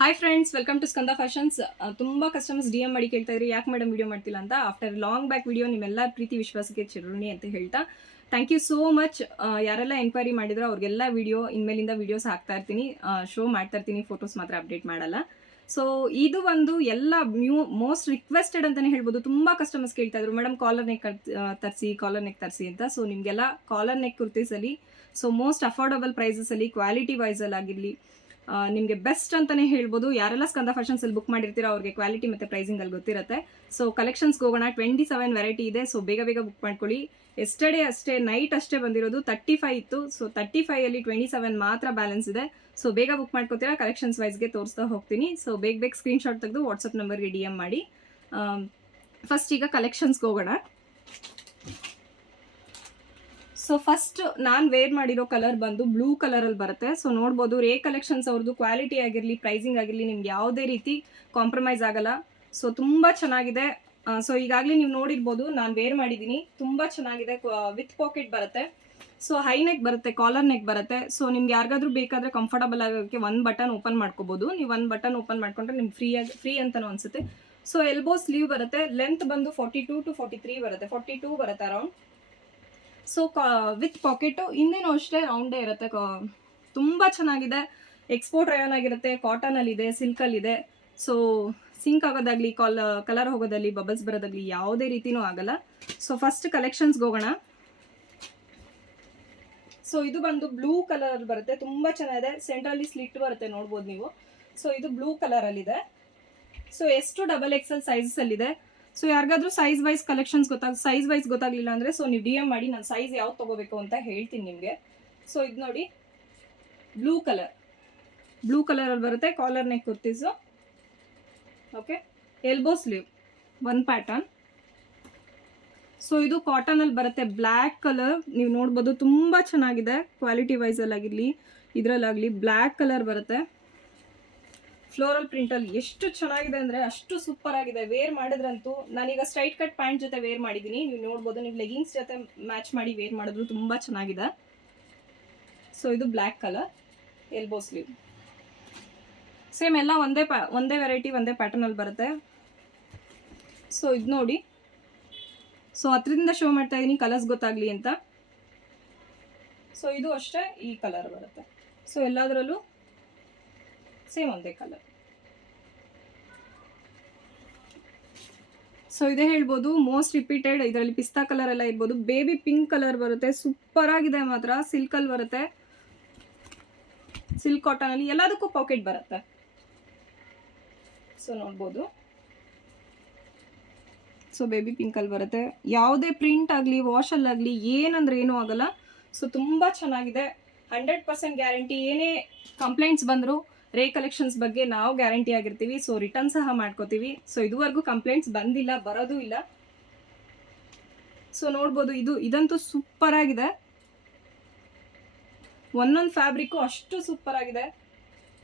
Hi friends, welcome to Skanda Fashions. ತುಂಬ customers DM ಮಾಡಿ ಕೇಳ್ತಾ ಇದ್ರಿ, ಯಾಕೆ ಮೇಡಮ್ ವಿಡಿಯೋ ಮಾಡ್ತಿಲ್ಲ ಅಂತ. ಆಫ್ಟರ್ ಲಾಂಗ್ ಬ್ಯಾಕ್ ವಿಡಿಯೋ ನಿಮ್ಮೆಲ್ಲ ಪ್ರೀತಿ ವಿಶ್ವಾಸಕ್ಕೆ ಚಿರುಣಿ ಅಂತ ಹೇಳ್ತಾ ಥ್ಯಾಂಕ್ ಯು ಸೋ ಮಚ್. ಯಾರೆಲ್ಲ ಎನ್ಕ್ವೈರಿ ಮಾಡಿದ್ರು ಅವ್ರಿಗೆಲ್ಲ ವಿಡಿಯೋ ಇನ್ಮೇಲಿಂದ ವಿಡಿಯೋಸ್ ಹಾಕ್ತಾ ಇರ್ತೀನಿ, ಶೋ ಮಾಡ್ತಾ ಇರ್ತೀನಿ, ಫೋಟೋಸ್ ಮಾತ್ರ ಅಪ್ಡೇಟ್ ಮಾಡಲ್ಲ. ಸೊ ಇದು ಒಂದು ಎಲ್ಲ ಮೋಸ್ಟ್ ರಿಕ್ವೆಸ್ಟೆಡ್ ಅಂತಲೇ ಹೇಳ್ಬೋದು. ತುಂಬ ಕಸ್ಟಮರ್ಸ್ ಕೇಳ್ತಾ ಇದ್ರು, ಮೇಡಮ್ ಕಾಲರ್ ನೆಕ್ ತರಿಸಿ ಅಂತ. ಸೊ ನಿಮಗೆಲ್ಲ ಕಾಲರ್ ನೆಕ್ ಕುರ್ತೀಸಲ್ಲಿ ಸೊ ಮೋಸ್ಟ್ ಅಫೋರ್ಡಬಲ್ ಪ್ರೈಸಸಲ್ಲಿ ಕ್ವಾಲಿಟಿ ವೈಸಲ್ಲಿ ಆಗಿರಲಿ ನಿಮಗೆ ಬೆಸ್ಟ್ ಅಂತಲೇ ಹೇಳ್ಬೋದು. ಯಾರೆಲ್ಲ ಸ್ಕಂದ ಫ್ಯಾಷನ್ಸಲ್ಲಿ ಬುಕ್ ಮಾಡಿರ್ತೀರೋ ಅವ್ರಿಗೆ ಕ್ವಾಲಿಟಿ ಮತ್ತು ಪ್ರೈಸಿಂಗಲ್ಲಿ ಗೊತ್ತಿರುತ್ತೆ. ಸೊ ಕಲೆಕ್ಷನ್ಸ್ಗೆ ಹೋಗೋಣ. 27 ವೆರೈಟಿ ಇದೆ. ಸೊ ಬೇಗ ಬುಕ್ ಮಾಡ್ಕೊಳ್ಳಿ. ಎಸ್ಟರ್ಡೇ ಅಷ್ಟೇ ನೈಟ್ ಅಷ್ಟೇ ಬಂದಿರೋದು, 35 ಇತ್ತು. ಸೊ 35ಅಲ್ಲಿ 27 ಮಾತ್ರ ಬ್ಯಾಲೆನ್ಸ್ ಇದೆ. ಸೊ ಬೇಗ ಬುಕ್ ಮಾಡ್ಕೋತೀರಾ. ಕಲೆಕ್ಷನ್ಸ್ ವೈಸ್ಗೆ ತೋರಿಸ್ತಾ ಹೋಗ್ತೀನಿ. ಸೊ ಬೇಗ ಸ್ಕ್ರೀನ್ಶಾಟ್ ತೆಗೆದು ವಾಟ್ಸಪ್ ನಂಬರ್ಗೆ DM ಮಾಡಿ. ಫಸ್ಟ್ ಈಗ ಕಲೆಕ್ಷನ್ಸ್ಗೆ ಹೋಗೋಣ. ಸೊ ಫಸ್ಟ್ ನಾನು ವೇರ್ ಮಾಡಿರೋ ಕಲರ್ ಬಂದು ಬ್ಲೂ ಕಲರಲ್ಲಿ ಬರುತ್ತೆ. ಸೊ ನೋಡ್ಬೋದು, ರೇ ಕಲೆಕ್ಷನ್ಸ್ ಅವ್ರದ್ದು ಕ್ವಾಲಿಟಿ ಆಗಿರಲಿ, ಪ್ರೈಸಿಂಗ್ ಆಗಿರಲಿ, ನಿಮ್ಗೆ ಯಾವುದೇ ರೀತಿ ಕಾಂಪ್ರಮೈಸ್ ಆಗಲ್ಲ. ಸೊ ತುಂಬ ಚೆನ್ನಾಗಿದೆ. ಸೊ ಈಗಾಗಲೇ ನೀವು ನೋಡಿರ್ಬೋದು, ನಾನು ವೇರ್ ಮಾಡಿದ್ದೀನಿ. ತುಂಬ ಚೆನ್ನಾಗಿದೆ. ವಿತ್ ಪಾಕೆಟ್ ಬರುತ್ತೆ. ಸೊ ಹೈ ನೆಕ್ ಬರುತ್ತೆ, ಕಾಲರ್ ನೆಕ್ ಬರುತ್ತೆ. ಸೊ ನಿಮ್ಗೆ ಯಾರಿಗಾದ್ರೂ ಬೇಕಾದರೆ ಕಂಫರ್ಟಬಲ್ ಆಗೋಕ್ಕೆ ಒಂದು ಬಟನ್ ಓಪನ್ ಮಾಡ್ಕೋಬೋದು. ನೀವು ಒಂದು ಬಟನ್ ಓಪನ್ ಮಾಡ್ಕೊಂಡ್ರೆ ನಿಮ್ಗೆ ಫ್ರೀ ಅಂತಲೂ ಅನಿಸುತ್ತೆ. ಸೊ ಎಲ್ಬೋ ಸ್ಲೀವ್ ಬರುತ್ತೆ. ಲೆಂತ್ ಬಂದು 42 to 43 ಬರುತ್ತೆ. 42 ಬರುತ್ತೆ ಅರೌಂಡ್. ಸೊ ವಿತ್ ಪಾಕೆಟು ಹಿಂದೆನೂ ಅಷ್ಟೇ ರೌಂಡೇ ಇರುತ್ತೆ. ತುಂಬ ಚೆನ್ನಾಗಿದೆ. ಎಕ್ಸ್ಪೋರ್ಟ್ ರಯಾನ್ ಆಗಿರುತ್ತೆ. ಕಾಟನಲ್ಲಿದೆ, ಸಿಲ್ಕಲ್ಲಿದೆ. ಸೊ ಸಿಂಕ್ ಆಗೋದಾಗಲಿ, ಕಲರ್ ಹೋಗೋದಾಗಲಿ, ಬಬಲ್ಸ್ ಬರೋದಾಗಲಿ ಯಾವುದೇ ರೀತಿನೂ ಆಗಲ್ಲ. ಸೊ ಫಸ್ಟ್ ಕಲೆಕ್ಷನ್ಸ್ಗೆ ಹೋಗೋಣ. ಸೊ ಇದು ಬಂದು ಬ್ಲೂ ಕಲರ್ ಬರುತ್ತೆ. ತುಂಬ ಚೆನ್ನಾಗಿದೆ. ಸೆಂಟ್ರಲ್ಲಿ ಸ್ಲಿಟ್ ಬರುತ್ತೆ, ನೋಡ್ಬೋದು ನೀವು. ಸೊ ಇದು ಬ್ಲೂ ಕಲರಲ್ಲಿದೆ. ಸೊ ಎಷ್ಟು XXL ಸೈಜಸಲ್ಲಿದೆ. ಸೊ ಯಾರಿಗಾದ್ರೂ ಸೈಜ್ ವೈಸ್ ಗೊತ್ತಾಗಲಿಲ್ಲ ಅಂದರೆ ಸೊ ನೀವು DM ಮಾಡಿ, ನಾನು ಸೈಜ್ ಯಾವ್ದು ತೊಗೋಬೇಕು ಅಂತ ಹೇಳ್ತೀನಿ ನಿಮಗೆ. ಸೊ ಇದು ನೋಡಿ, ಬ್ಲೂ ಕಲರಲ್ಲಿ ಬರುತ್ತೆ. Collar neck kurtis. Okay, elbow sleeve, one pattern. So ಇದು ಕಾಟನಲ್ಲಿ ಬರುತ್ತೆ. ಬ್ಲ್ಯಾಕ್ ಕಲರ್ ನೀವು ನೋಡ್ಬೋದು, ತುಂಬ ಚೆನ್ನಾಗಿದೆ. ಕ್ವಾಲಿಟಿ ವೈಸಲ್ಲಾಗಿರಲಿ, ಇದರಲ್ಲಾಗಲಿ ಬ್ಲ್ಯಾಕ್ ಕಲರ್ ಬರುತ್ತೆ. ಫ್ಲೋರಲ್ ಪ್ರಿಂಟಲ್ಲಿ ಎಷ್ಟು ಚೆನ್ನಾಗಿದೆ ಅಂದರೆ ಅಷ್ಟು ಸೂಪರ್ ಆಗಿದೆ. ವೇರ್ ಮಾಡಿದ್ರಂತೂ, ನಾನೀಗ ಸ್ಟ್ರೈಟ್ ಕಟ್ ಪ್ಯಾಂಟ್ ಜೊತೆ ವೇರ್ ಮಾಡಿದ್ದೀನಿ. ನೀವು ನೋಡ್ಬೋದು, ನೀವು ಲೆಗಿನ್ಸ್ ಜೊತೆ ಮ್ಯಾಚ್ ಮಾಡಿ ವೇರ್ ಮಾಡಿದ್ರು ತುಂಬ ಚೆನ್ನಾಗಿದೆ. ಸೊ ಇದು black colour, elbow sleeve. Same ಎಲ್ಲ ಒಂದೇ ವೆರೈಟಿ, ಒಂದೇ ಪ್ಯಾಟರ್ನಲ್ಲಿ ಬರುತ್ತೆ. ಸೊ ಇದು ನೋಡಿ, ಸೊ ಹತ್ರದಿಂದ ಶೋ ಮಾಡ್ತಾ ಇದ್ದೀನಿ ಕಲರ್ಸ್ ಗೊತ್ತಾಗಲಿ ಅಂತ. ಸೊ ಇದು ಅಷ್ಟೇ ಈ ಕಲರ್ ಬರುತ್ತೆ. ಸೊ ಎಲ್ಲದರಲ್ಲೂ ಸೇಮ್ ಒಂದೇ ಕಲರ್. ಸೊ ಇದೇ ಹೇಳ್ಬೋದು ಮೋಸ್ಟ್ ರಿಪೀಟೆಡ್. ಇದರಲ್ಲಿ ಪಿಸ್ತಾ ಕಲರ್ ಎಲ್ಲ ಇರ್ಬೋದು. ಬೇಬಿ ಪಿಂಕ್ ಕಲರ್ ಬರುತ್ತೆ. ಸೂಪರ್ ಆಗಿದೆ ಮಾತ್ರ. ಸಿಲ್ಕಲ್ಲಿ ಬರುತ್ತೆ, ಸಿಲ್ಕ್ ಕಾಟನಲ್ಲಿ. ಎಲ್ಲದಕ್ಕೂ ಪಾಕೆಟ್ ಬರುತ್ತೆ. ಸೊ ನೋಡ್ಬೋದು, ಸೊ ಬೇಬಿ ಪಿಂಕಲ್ಲಿ ಬರುತ್ತೆ. ಯಾವುದೇ ಪ್ರಿಂಟ್ ಆಗಲಿ, ವಾಶಲ್ಲಾಗಲಿ ಏನಂದ್ರೆ ಏನೂ ಆಗಲ್ಲ. ಸೊ ತುಂಬ ಚೆನ್ನಾಗಿದೆ. 100% ಗ್ಯಾರಂಟಿ. ಏನೇ ಕಂಪ್ಲೇಂಟ್ಸ್ ಬಂದರೂ ರೇ ಕಲೆಕ್ಷನ್ಸ್ ಬಗ್ಗೆ ನಾವು ಗ್ಯಾರಂಟಿ ಆಗಿರ್ತೀವಿ. ಸೊ ರಿಟರ್ನ್ ಸಹ ಮಾಡ್ಕೋತೀವಿ. ಸೊ ಇದುವರೆಗೂ ಕಂಪ್ಲೇಂಟ್ಸ್ ಬಂದಿಲ್ಲ, ಬರೋದು ಇಲ್ಲ. ಸೊ ನೋಡ್ಬೋದು, ಇದಂತೂ ಸೂಪರ್ ಆಗಿದೆ. ಒಂದೊಂದು ಫ್ಯಾಬ್ರಿಕ್ಕು ಅಷ್ಟು ಸೂಪರ್ ಆಗಿದೆ.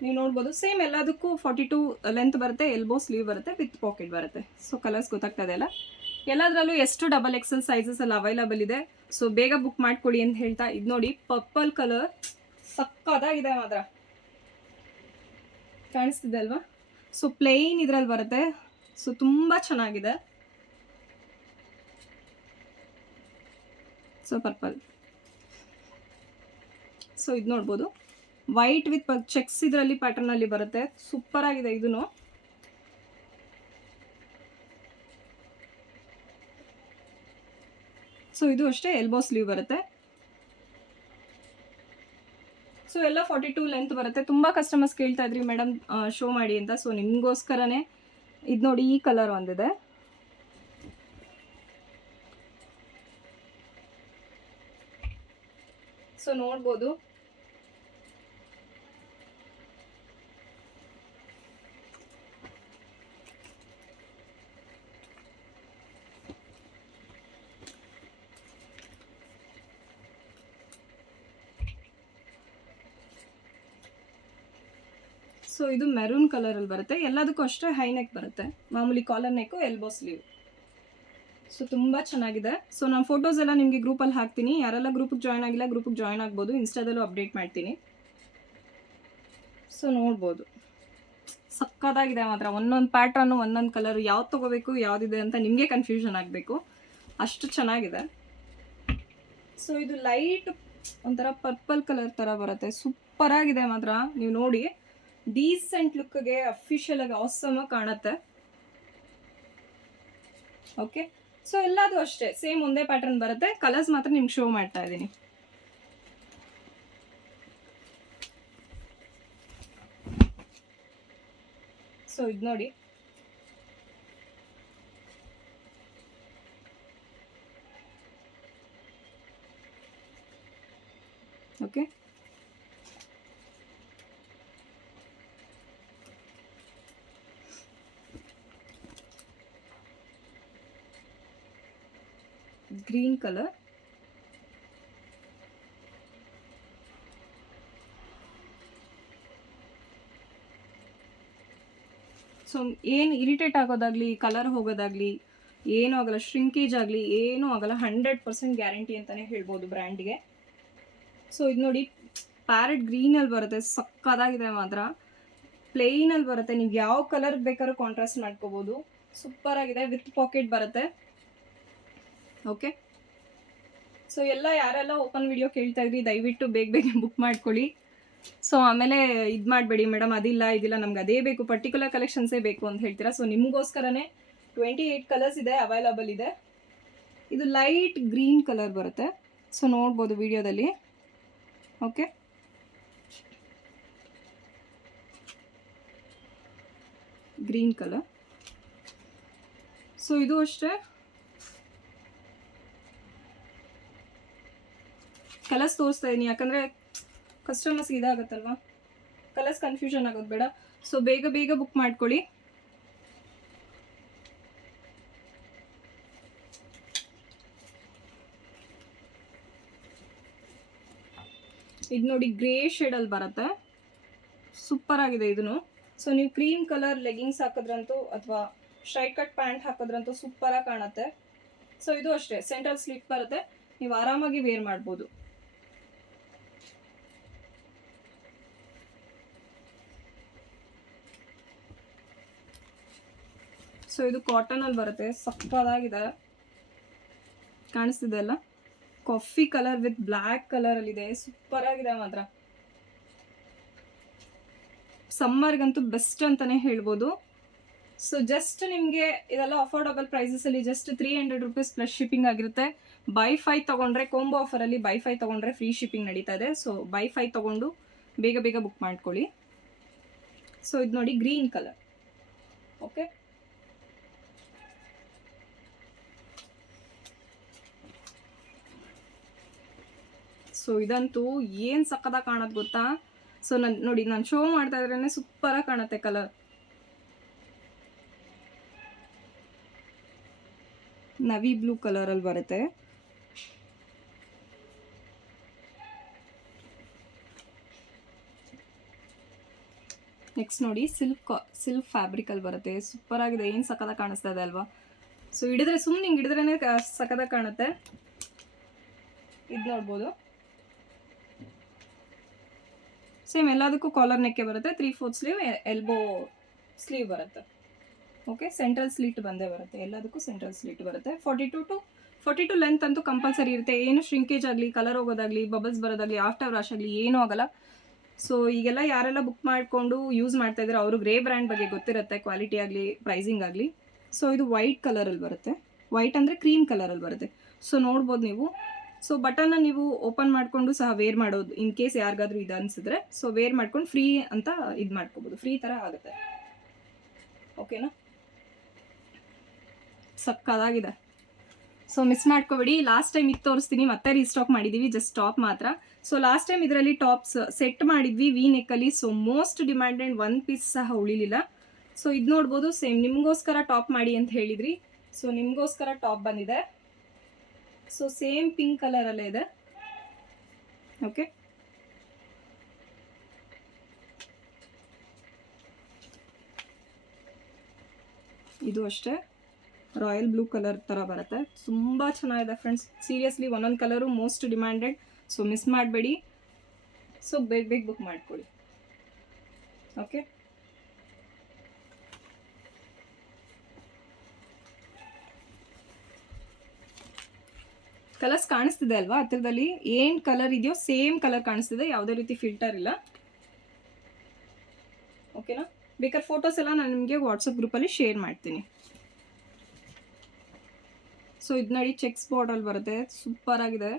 ನೀವು ನೋಡ್ಬೋದು, ಸೇಮ್ ಎಲ್ಲದಕ್ಕೂ 42 ಲೆಂತ್ ಬರುತ್ತೆ. ಎಲ್ಬೋ ಸ್ಲೀವ್ ಬರುತ್ತೆ, ವಿತ್ ಪಾಕೆಟ್ ಬರುತ್ತೆ. ಸೊ ಕಲರ್ಸ್ ಗೊತ್ತಾಗ್ತದೆ ಅಲ್ಲ. ಎಲ್ಲದರಲ್ಲೂ ಎಷ್ಟು XXL ಸೈಜಸಲ್ಲಿ ಅವೈಲಬಲ್ ಇದೆ. ಸೊ ಬೇಗ ಬುಕ್ ಮಾಡ್ಕೊಳ್ಳಿ ಅಂತ ಹೇಳ್ತಾ, ಇದು ನೋಡಿ, ಪರ್ಪಲ್ ಕಲರ್ ಸಕ್ಕತ್ತಾಗಿದೆ ಮಾತ್ರ. ಕಾಣಿಸ್ತಿದೆ ಅಲ್ವಾ. ಸೊ ಪ್ಲೇನ್ ಇದರಲ್ಲಿ ಬರುತ್ತೆ. ಸೊ ತುಂಬ ಚೆನ್ನಾಗಿದೆ. So purple. ಸೊ ಇದು ನೋಡ್ಬೋದು, ವೈಟ್ ವಿತ್ ಚೆಕ್ಸ್ ಇದರಲ್ಲಿ ಪ್ಯಾಟರ್ನಲ್ಲಿ ಬರುತ್ತೆ. ಸೂಪರ್ ಆಗಿದೆ ಇದೂ. ಸೊ ಇದು ಅಷ್ಟೇ ಎಲ್ಬೋ ಸ್ಲೀವ್ ಬರುತ್ತೆ. ಸೊ ಎಲ್ಲ 42 ಲೆಂತ್ ಬರುತ್ತೆ. ತುಂಬ ಕಸ್ಟಮರ್ಸ್ ಕೇಳ್ತಾ ಇದ್ರಿ ಮೇಡಮ್ ಶೋ ಮಾಡಿ ಅಂತ. ಸೊ ನಿಮಗೋಸ್ಕರನೇ ಇದು ನೋಡಿ, ಈ ಕಲರ್ ಒಂದಿದೆ. ಸೊ ನೋಡ್ಬೋದು, ಸೊ ಇದು ಮೆರೂನ್ ಕಲರಲ್ಲಿ ಬರುತ್ತೆ. ಎಲ್ಲದಕ್ಕೂ ಅಷ್ಟೇ ಹೈ ನೆಕ್ ಬರುತ್ತೆ. ಮಾಮೂಲಿ collar neck, elbow sleeve. So ತುಂಬ ಚೆನ್ನಾಗಿದೆ. ಸೊ ನಾನು ಫೋಟೋಸ್ ಎಲ್ಲ ನಿಮಗೆ ಗ್ರೂಪಲ್ಲಿ ಹಾಕ್ತೀನಿ. ಯಾರೆಲ್ಲ ಗ್ರೂಪಿಗೆ ಜಾಯ್ನ್ ಆಗಿಲ್ಲ, ಗ್ರೂಪಿಗೆ ಜಾಯ್ನ್ ಆಗ್ಬೋದು. ಇನ್ಸ್ಟಾದಲ್ಲೂ ಅಪ್ಡೇಟ್ ಮಾಡ್ತೀನಿ. ಸೊ ನೋಡ್ಬೋದು, ಸಕ್ಕತ್ತಾಗಿದೆ ಮಾತ್ರ. ಒಂದೊಂದು ಪ್ಯಾಟ್ರನ್ನು ಒಂದೊಂದು ಕಲರು ಯಾವ್ದು ತೊಗೋಬೇಕು ಯಾವುದಿದೆ ಅಂತ ನಿಮಗೆ ಕನ್ಫ್ಯೂಷನ್ ಆಗಬೇಕು, ಅಷ್ಟು ಚೆನ್ನಾಗಿದೆ. ಸೊ ಇದು ಲೈಟ್ ಒಂಥರ ಪರ್ಪಲ್ ಕಲರ್ ಥರ ಬರುತ್ತೆ, ಸೂಪರಾಗಿದೆ ಮಾತ್ರ. ನೀವು ನೋಡಿ, ಡೀಸೆಂಟ್ ಲುಕ್ಗೆ ಅಫಿಷಿಯಲ್ ಆಗಿ ಆಸಮ್ ಕಾಣುತ್ತೆ. ಓಕೆ, ಸೊ ಎಲ್ಲದು ಅಷ್ಟೇ ಸೇಮ್ ಒಂದೇ ಪ್ಯಾಟರ್ನ್ ಬರುತ್ತೆ. ಕಲರ್ಸ್ ಮಾತ್ರ ನಿಮ್ಗೆ ಶೋ ಮಾಡ್ತಾ ಇದ್ದೀನಿ. ಸೊ ಇದು ನೋಡಿ, ಓಕೆ, ಗ್ರೀನ್ ಕಲರ್. ಸೊ ಏನು ಇರಿಟೇಟ್ ಆಗೋದಾಗ್ಲಿ, ಕಲರ್ ಹೋಗೋದಾಗ್ಲಿ ಏನೂ ಆಗಲ್ಲ, ಶ್ರಿಂಕೇಜ್ ಆಗಲಿ ಏನೂ ಆಗಲ್ಲ. 100% ಗ್ಯಾರಂಟಿ ಅಂತಲೇ ಹೇಳ್ಬೋದು ಬ್ರ್ಯಾಂಡ್ಗೆ. ಸೊ ಇದು ನೋಡಿ, ಪ್ಯಾರೆಟ್ ಗ್ರೀನಲ್ಲಿ ಬರುತ್ತೆ, ಸಕ್ಕದಾಗಿದೆ ಮಾತ್ರ. ಪ್ಲೇನಲ್ಲಿ ಬರುತ್ತೆ, ನೀವು ಯಾವ ಕಲರ್ ಬೇಕಾದ್ರೂ ಕಾಂಟ್ರಾಸ್ಟ್ ಮಾಡ್ಕೋಬೋದು. ಸೂಪರಾಗಿದೆ, ವಿತ್ ಪಾಕೆಟ್ ಬರುತ್ತೆ. ಓಕೆ, ಸೊ ಎಲ್ಲ ಯಾರೆಲ್ಲ ಓಪನ್ ವಿಡಿಯೋ ಕೇಳ್ತಾ ಇದ್ರಿ ದಯವಿಟ್ಟು ಬೇಗ ಬೇಗ ಬುಕ್ ಮಾಡ್ಕೊಳ್ಳಿ. ಸೊ ಆಮೇಲೆ ಇದು ಮಾಡಬೇಡಿ ಮೇಡಮ್ ಅದಿಲ್ಲ ಇದಿಲ್ಲ ನಮ್ಗೆ ಅದೇ ಬೇಕು, ಪರ್ಟಿಕ್ಯುಲರ್ ಕಲೆಕ್ಷನ್ಸೇ ಬೇಕು ಅಂತ ಹೇಳ್ತೀರಾ. ಸೊ ನಿಮಗೋಸ್ಕರನೇ 28 ಕಲರ್ಸ್ ಇದೆ, ಅವೈಲಬಲ್ ಇದೆ. ಇದು ಲೈಟ್ ಗ್ರೀನ್ ಕಲರ್ ಬರುತ್ತೆ, ಸೊ ನೋಡ್ಬೋದು ವಿಡಿಯೋದಲ್ಲಿ. Okay, green colour. ಸೊ ಇದು ಅಷ್ಟೇ, ಕಲರ್ಸ್ ತೋರಿಸ್ತಾ ಇದ್ದೀನಿ ಯಾಕಂದರೆ ಕಸ್ಟಮರ್ಸ್ ಇದಾಗುತ್ತಲ್ವ, ಕಲರ್ಸ್ ಕನ್ಫ್ಯೂಷನ್ ಆಗೋದು ಬೇಡ. ಸೊ ಬೇಗ ಬೇಗ ಬುಕ್ ಮಾಡ್ಕೊಳ್ಳಿ. ಇದು ನೋಡಿ, ಗ್ರೇ ಶೇಡಲ್ಲಿ ಬರುತ್ತೆ, ಸೂಪರ್ ಆಗಿದೆ ಇದನ್ನು. ಸೊ ನೀವು ಕ್ರೀಮ್ ಕಲರ್ ಲೆಗಿಂಗ್ಸ್ ಹಾಕಿದ್ರಂತೂ ಅಥವಾ ಸ್ಟ್ರೈಟ್ ಕಟ್ ಪ್ಯಾಂಟ್ ಹಾಕಿದ್ರಂತೂ ಸೂಪರಾಗಿ ಕಾಣುತ್ತೆ. ಸೊ ಇದು ಅಷ್ಟೇ, ಸೆಂಟ್ರಲ್ ಸ್ಲಿಟ್ ಬರುತ್ತೆ, ನೀವು ಆರಾಮಾಗಿ ವೇರ್ ಮಾಡ್ಬೋದು. ಸೊ ಇದು ಕಾಟನಲ್ಲಿ ಬರುತ್ತೆ, ಸಕ್ಕದಾಗಿದೆ, ಕಾಣಿಸ್ತಿದೆ ಅಲ್ಲ, ಕಾಫಿ ಕಲರ್ ವಿತ್ ಬ್ಲ್ಯಾಕ್ ಕಲರಲ್ಲಿದೆ, ಸೂಪರಾಗಿದೆ ಮಾತ್ರ. ಸಮ್ಮರ್ಗಂತೂ ಬೆಸ್ಟ್ ಅಂತಲೇ ಹೇಳ್ಬೋದು. ಸೊ ಜಸ್ಟ್ ನಿಮಗೆ ಇದೆಲ್ಲ ಅಫೋರ್ಡಬಲ್ ಪ್ರೈಸಸಲ್ಲಿ ಜಸ್ಟ್ 300 ರೂಪೀಸ್ ಪ್ಲಸ್ ಶಿಪ್ಪಿಂಗ್ ಆಗಿರುತ್ತೆ. ಬೈ 5 ತೊಗೊಂಡ್ರೆ ಕೋಂಬೋ ಆಫರಲ್ಲಿ ಬೈ 5 ತೊಗೊಂಡ್ರೆ ಫ್ರೀ ಶಿಪ್ಪಿಂಗ್ ನಡೀತಾ ಇದೆ. ಸೊ ಬೈ 5 ತೊಗೊಂಡು ಬೇಗ ಬೇಗ ಬುಕ್ ಮಾಡ್ಕೊಳ್ಳಿ. ಸೊ ಇದು ನೋಡಿ, ಗ್ರೀನ್ ಕಲರ್. ಓಕೆ, ಸೊ ಇದಂತೂ ಏನು ಸಕ್ಕದಾಗಿ ಕಾಣೋದು ಗೊತ್ತಾ. ಸೊ ನೋಡಿ, ನಾನು ಶೋ ಮಾಡ್ತಾ ಇದ್ರೇ ಸೂಪರಾಗಿ ಕಾಣುತ್ತೆ ಕಲರ್. ನವಿ ಬ್ಲೂ ಕಲರಲ್ಲಿ ಬರುತ್ತೆ. ನೆಕ್ಸ್ಟ್ ನೋಡಿ, ಸಿಲ್ಕ್ ಫ್ಯಾಬ್ರಿಕಲ್ಲಿ ಬರುತ್ತೆ, ಸೂಪರಾಗಿದೆ, ಏನು ಸಕ್ಕದಾಗಿ ಕಾಣಿಸ್ತಾ ಇದೆ ಅಲ್ವಾ. ಸೊ ಹಿಡಿದ್ರೆ ಸುಮ್ಮನೆ ಹಿಂಗೆ ಹಿಡಿದ್ರೇ ಸಕ್ಕದಾಗಿ ಕಾಣುತ್ತೆ. ಇದು ನೋಡ್ಬೋದು, ಸೇಮ್ ಎಲ್ಲದಕ್ಕೂ ಕಾಲರ್ ನೆಕ್ಕೆ ಬರುತ್ತೆ, 3/4 ಸ್ಲೀವ್, ಎಲ್ಬೋ ಸ್ಲೀವ್ ಬರುತ್ತೆ. ಓಕೆ, ಸೆಂಟ್ರಲ್ ಸ್ಲಿಟ್ ಬಂದೇ ಬರುತ್ತೆ, ಎಲ್ಲದಕ್ಕೂ ಸೆಂಟ್ರಲ್ ಸ್ಲಿಟ್ ಬರುತ್ತೆ. 42 ಲೆಂತ್ ಅಂತೂ ಕಂಪಲ್ಸರಿ ಇರುತ್ತೆ. ಏನು ಶ್ರಿಂಕೇಜ್ ಆಗಲಿ, ಕಲರ್ ಹೋಗೋದಾಗಲಿ, ಬಬಲ್ಸ್ ಬರೋದಾಗಲಿ, ಆಫ್ಟರ್ ವಾಶ್ ಆಗಲಿ ಏನೂ ಆಗಲ್ಲ. ಸೊ ಈಗೆಲ್ಲ ಯಾರೆಲ್ಲ ಬುಕ್ ಮಾಡಿಕೊಂಡು ಯೂಸ್ ಮಾಡ್ತಾ ಇದ್ದಾರೆ ಅವರು ಗ್ರೇ ಬ್ರ್ಯಾಂಡ್ ಬಗ್ಗೆ ಗೊತ್ತಿರುತ್ತೆ, ಕ್ವಾಲಿಟಿ ಆಗಲಿ ಪ್ರೈಸಿಂಗ್ ಆಗಲಿ. ಸೊ ಇದು ವೈಟ್ ಕಲರಲ್ಲಿ ಬರುತ್ತೆ, ವೈಟ್ ಅಂದರೆ ಕ್ರೀಮ್ ಕಲರಲ್ಲಿ ಬರುತ್ತೆ. ಸೊ ನೋಡ್ಬೋದು ನೀವು. ಸೊ ಬಟನ್ನ ನೀವು ಓಪನ್ ಮಾಡಿಕೊಂಡು ಸಹ ವೇರ್ ಮಾಡೋದು, ಇನ್ ಕೇಸ್ ಯಾರಿಗಾದ್ರೂ ಇದು ಅನಿಸಿದ್ರೆ. ಸೊ ವೇರ್ ಮಾಡ್ಕೊಂಡು ಫ್ರೀ ಅಂತ ಇದು ಮಾಡ್ಕೋಬೋದು, ಫ್ರೀ ಥರ ಆಗುತ್ತೆ. ಓಕೆನಾ, ಸಕ್ಕದಾಗಿದೆ. ಸೊ ಮಿಸ್ ಮಾಡ್ಕೋಬೇಡಿ. ಲಾಸ್ಟ್ ಟೈಮ್ ಇದು ತೋರಿಸ್ತೀನಿ, ಮತ್ತೆ ರೀಸ್ಟಾಕ್ ಮಾಡಿದ್ದೀವಿ, ಜಸ್ಟ್ ಟಾಪ್ ಮಾತ್ರ. ಸೊ ಲಾಸ್ಟ್ ಟೈಮ್ ಇದರಲ್ಲಿ ಟಾಪ್ಸ್ ಸೆಟ್ ಮಾಡಿದ್ವಿ ವಿ ನೆಕ್ಕಲ್ಲಿ. ಸೊ ಮೋಸ್ಟ್ ಡಿಮ್ಯಾಂಡೆಡ್ 1 ಪೀಸ್ ಸಹ ಉಳಿಲಿಲ್ಲ. ಸೊ ಇದು ನೋಡ್ಬೋದು, ಸೇಮ್ ನಿಮಗೋಸ್ಕರ ಟಾಪ್ ಮಾಡಿ ಅಂತ ಹೇಳಿದ್ರಿ. ಸೊ ನಿಮಗೋಸ್ಕರ ಟಾಪ್ ಬಂದಿದೆ. ಸೊ ಸೇಮ್ ಪಿಂಕ್ ಕಲರಲ್ಲೇ ಇದೆ. ಓಕೆ, ಇದು ಅಷ್ಟೇ ರಾಯಲ್ ಬ್ಲೂ ಕಲರ್ ಥರ ಬರುತ್ತೆ, ತುಂಬ ಚೆನ್ನಾಗಿದೆ ಫ್ರೆಂಡ್ಸ್. ಸೀರಿಯಸ್ಲಿ ಒಂದೊಂದು colour most demanded. So miss ಮಾಡಬೇಡಿ. ಸೊ ಬೇಗ ಬೇಗ ಬುಕ್ ಮಾಡ್ಕೊಳ್ಳಿ. ಓಕೆ, ಕಲರ್ಸ್ ಕಾಣಿಸ್ತಿದೆ ಅಲ್ವಾ, ಹತ್ತಿರದಲ್ಲಿ ಏನು ಕಲರ್ ಇದೆಯೋ ಸೇಮ್ ಕಲರ್ ಕಾಣಿಸ್ತಿದೆ, ಯಾವುದೇ ರೀತಿ ಫಿಲ್ಟರ್ ಇಲ್ಲ. ಓಕೆನಾ? ಬೇಕಾದ್ರೆ ಫೋಟೋಸ್ ಎಲ್ಲ ನಾನು ನಿಮಗೆ ವಾಟ್ಸಪ್ ಗ್ರೂಪಲ್ಲಿ ಶೇರ್ ಮಾಡ್ತೀನಿ. ಸೊ ಇದು ನೋಡಿ ಚೆಕ್ಸ್ ಬಾರ್ಡ್ರಲ್ಲಿ ಬರುತ್ತೆ, ಸೂಪರ್ ಆಗಿದೆ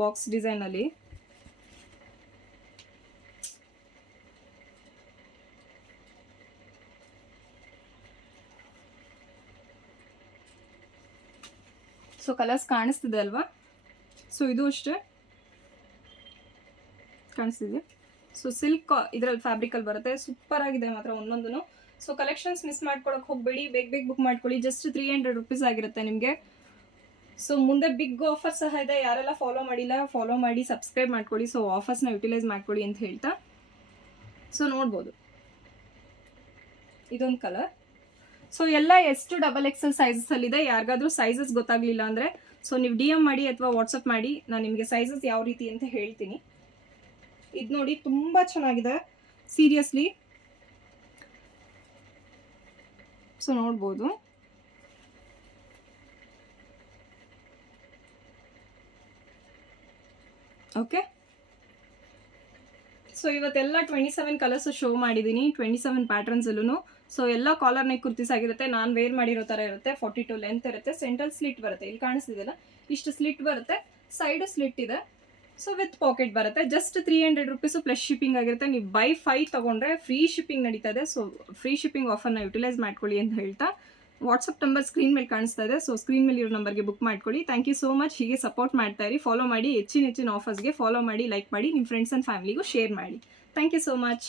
ಬಾಕ್ಸ್ ಡಿಸೈನಲ್ಲಿ. ಸೊ ಕಲರ್ಸ್ ಕಾಣಿಸ್ತಿದೆ ಅಲ್ವಾ. ಸೊ ಇದು ಅಷ್ಟೇ ಕಾಣಿಸ್ತಿದೆ. ಸೊ ಸಿಲ್ಕ್ ಇದರಲ್ಲಿ ಫ್ಯಾಬ್ರಿಕಲ್ಲಿ ಬರುತ್ತೆ, ಸೂಪರ್ ಆಗಿದೆ ಮಾತ್ರ ಒಂದೊಂದು. ಸೊ ಕಲೆಕ್ಷನ್ಸ್ ಮಿಸ್ ಮಾಡ್ಕೊಳಕ್ಕೆ ಹೋಗಬೇಡಿ, ಬೇಗ ಬುಕ್ ಮಾಡ್ಕೊಳ್ಳಿ. ಜಸ್ಟ್ 300 ರುಪೀಸ್ ಆಗಿರುತ್ತೆ ನಿಮಗೆ. ಸೊ ಮುಂದೆ ಬಿಗ್ ಆಫರ್ ಸಹ ಇದೆ, ಯಾರೆಲ್ಲ ಫಾಲೋ ಮಾಡಿಲ್ಲ ಫಾಲೋ ಮಾಡಿ, ಸಬ್ಸ್ಕ್ರೈಬ್ ಮಾಡ್ಕೊಳ್ಳಿ. ಸೊ ಆಫರ್ಸ್ನ ಯುಟಿಲೈಸ್ ಮಾಡ್ಕೊಳ್ಳಿ ಅಂತ ಹೇಳ್ತಾ, ಸೊ ನೋಡ್ಬೋದು ಇದೊಂದು ಕಲರ್. ಸೊ ಎಲ್ಲ S2XXL ಸೈಜಸಲ್ಲಿದೆ. ಯಾರಿಗಾದ್ರೂ ಸೈಜಸ್ ಗೊತ್ತಾಗಲಿಲ್ಲ ಅಂದರೆ ಸೊ ನೀವು DM ಮಾಡಿ ಅಥವಾ ವಾಟ್ಸಪ್ ಮಾಡಿ, ನಾನು ನಿಮಗೆ ಸೈಜಸ್ ಯಾವ ರೀತಿ ಅಂತ ಹೇಳ್ತೀನಿ. ಇದು ನೋಡಿ ತುಂಬ ಚೆನ್ನಾಗಿದೆ ಸೀರಿಯಸ್ಲಿ. ಸೊ ನೋಡ್ಬೋದು. ಓಕೆ, ಸೊ ಇವತ್ತೆಲ್ಲ 27 ಕಲರ್ಸ್ ಶೋ ಮಾಡಿದ್ದೀನಿ, 27 ಪ್ಯಾಟರ್ನ್ಸಲ್ಲೂ. ಸೊ ಎಲ್ಲ ಕಾಲರ್ ನೆಕ್ ಕುರ್ತೀಸ್ ಆಗಿರುತ್ತೆ, ನಾನು ವೇರ್ ಮಾಡಿರೋ ಥರ ಇರುತ್ತೆ. 42 ಲೆಂತ್ ಇರುತ್ತೆ, ಸೆಂಟ್ರಲ್ ಸ್ಲಿಟ್ ಬರುತ್ತೆ, ಇಲ್ಲಿ ಕಾಣಿಸ್ತಿದೆಯಲ್ಲ ಇಷ್ಟು ಸ್ಲಿಟ್ ಬರುತ್ತೆ, ಸೈಡು ಸ್ಲಿಟ್ ಇದೆ. ಸೊ ವಿತ್ ಪಾಕೆಟ್ ಬರುತ್ತೆ. ಜಸ್ಟ್ 300 ರುಪೀಸು ಪ್ಲಸ್ ಶಿಪ್ಪಿಂಗ್ ಆಗಿರುತ್ತೆ. ನೀವು ಬೈ 5 ತೊಗೊಂಡ್ರೆ ಫ್ರೀ ಶಿಪ್ಪಿಂಗ್ ನಡೀತಾ ಇದೆ. ಸೊ ಫ್ರೀ ಶಿಪ್ಪಿಂಗ್ ಆಫರ್ನ ಯುಟಿಲೈಸ್ ಮಾಡ್ಕೊಳ್ಳಿ ಅಂತ ಹೇಳ್ತಾ, ವಾಟ್ಸಪ್ ನಂಬರ್ ಸ್ಕ್ರೀನ್ ಮೇಲೆ ಕಾಣಿಸ್ತಾ ಇದೆ. ಸೊ ಸ್ಕ್ರೀನ್ ಮೇಲೆ ಇರೋ ನಂಬರ್ಗೆ ಬುಕ್ ಮಾಡ್ಕೊಳ್ಳಿ. Thank you so much. ಹೀಗೆ ಸಪೋರ್ಟ್ ಮಾಡ್ತಾ ಇರಿ, ಫಾಲೋ ಮಾಡಿ, ಹೆಚ್ಚಿನ ಆಫರ್ಸ್ಗೆ ಫಾಲೋ ಮಾಡಿ, ಲೈಕ್ ಮಾಡಿ, ನಿಮ್ಮ ಫ್ರೆಂಡ್ಸ್ ಆ್ಯಂಡ್ ಫ್ಯಾಮಿಲಿಗೂ ಶೇರ್ ಮಾಡಿ. Thank you so much.